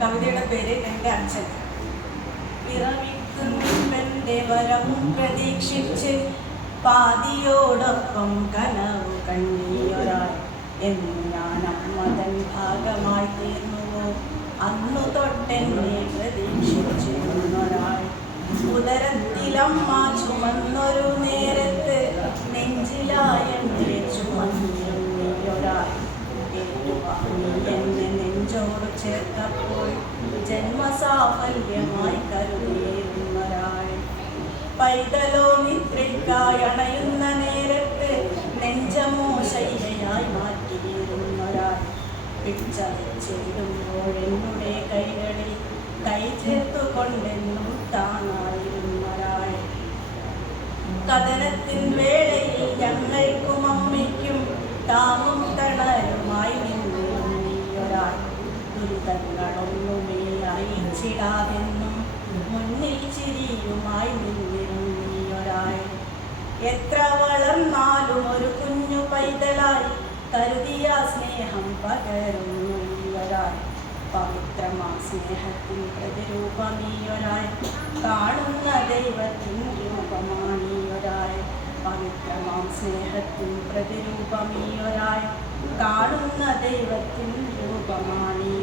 കവിതയുടെ പേര് എന്റെ അച്ഛൻ. പിറവിക്കുമ്പന്റെ വരം പ്രതീക്ഷിച്ച് പാതിയോടൊപ്പം കനവ് കണ്ണീയൊരാൾ എന്ന് ഞാൻ അമ്മതൻ ഭാഗമായി തീർന്നുവോ? അന്നു തൊട്ടെന്നെ പ്രതീക്ഷിച്ചിരുന്നൊരാൾ. ഉദരത്തിലമ്മ ചുമന്നൊരു നേരത്ത് ചേർത്തപ്പോൾ ജന്മസാഫല്യമായി കരുതിയിരുന്നൊരാൾ പൈതലോ നിദ്രയ്ക്കായി അണയുന്ന നേരത്ത് നെഞ്ചമോ ശൈലയായി മാറ്റിയിരുന്നൊരാൾ പിച്ച വെച്ചിരുമ്പോൾ എന്നുടെ കൈകളിൽ കൈ ചേർത്തുകൊണ്ടെന്നും താനായിരുന്നൊരാൾ കഥനത്തിൻ വേളയിൽ ഞങ്ങൾക്കും അമ്മയ്ക്കും താങ്ങും ദുരിതങ്ങളൊന്നുമേ അറിയിച്ചിടാതെന്നും മുന്നിൽ ചിരിയുമായി നിന്നിരുന്നീയൊരാൾ. എത്ര വളർന്നാലും ഒരു കുഞ്ഞു പൈതലായി കരുതിയ സ്നേഹം പകരുന്നു ഈയൊരാൾ പവിത്രമാ സ്നേഹത്തിൻ പ്രതിരൂപമീയൊരാൾ. കാണുന്ന ദൈവത്തിൻ രൂപമാണീയൊരായി പവിത്രമാം സ്നേഹത്തിൻ പ്രതിരൂപമീയൊരാൾ. കാണുന്ന ദൈവത്തിൻ രൂപമാണീയൊരാൾ